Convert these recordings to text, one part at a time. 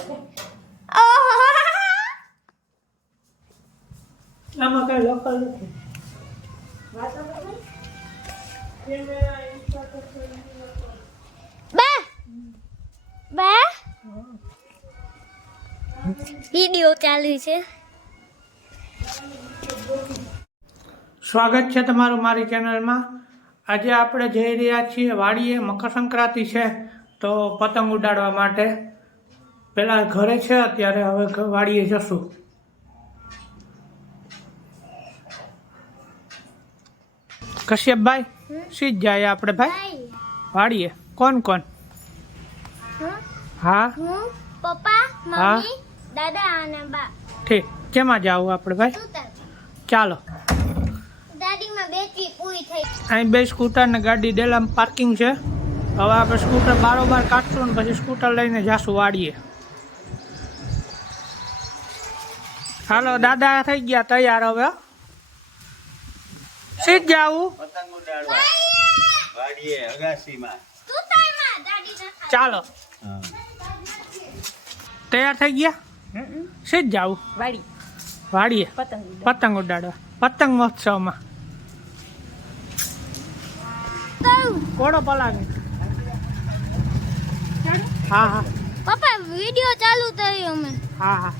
આમાં કઈ લોકલ નથી. બે. બે. ચાલુ છે. સ્વાગત છે તમારું મારી ચેનલમાં. આજે આપણે જઈ રહ્યા છીએ વાડીએ મકર સંક્રાંતિ છે તો પતંગ ઉડાડવા માટે. પેલા ઘરે છે અત્યારે હવે વાડીએ જશું. કશ્યપભાઈ સીધ જાય આપણે ભાઈ? વાડીએ. કોણ કોણ? હા? હું? પપ્પા. મમ્મી દાદા અને બા. ઠીક. કેમાં જાવ આપણે ભાઈ? ચાલો. અહીં બે સ્કૂટર ને ગાડી ડેલામાં પાર્કિંગ છે. હવે આપણે સ્કૂટર બારોબાર કાઢશું ને પછી સ્કૂટર લઈને જાશું વાડીએ. હાલો દાદા થઈ ગયા તૈયાર હવે. સીધ જાવું પતંગ ઉડાડવા વાડીએ અગાસીમાં તું તારમાં દાદી ના ચાલો. તૈયાર થઈ ગયા? સીધ જાવું વાડી વાડીએ. પતંગ પતંગ ઉડાડવા. પતંગ મહોત્સવમાં. કોડો પલાગે હા હા. પપ્પા વિડિયો ચાલુ થયો અમે. હા હા.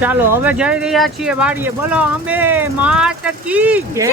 ચાલો હવે જઈ રહ્યા છીએ વાડીએ. બોલો અમે માત કી જય.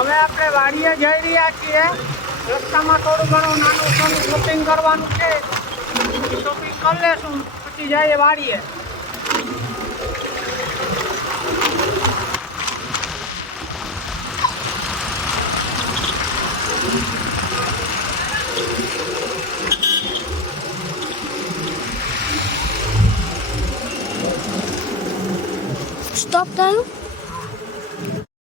હવે આપણે વાડીએ જઈ રહ્યા છીએ. રસ્તામાં થોડું ઘણું નાનું સોનું શોપિંગ કરવાનું છે. શોપિંગ કરી લેશું, પછી જઈએ વાડીએ. સ્ટોપ થયું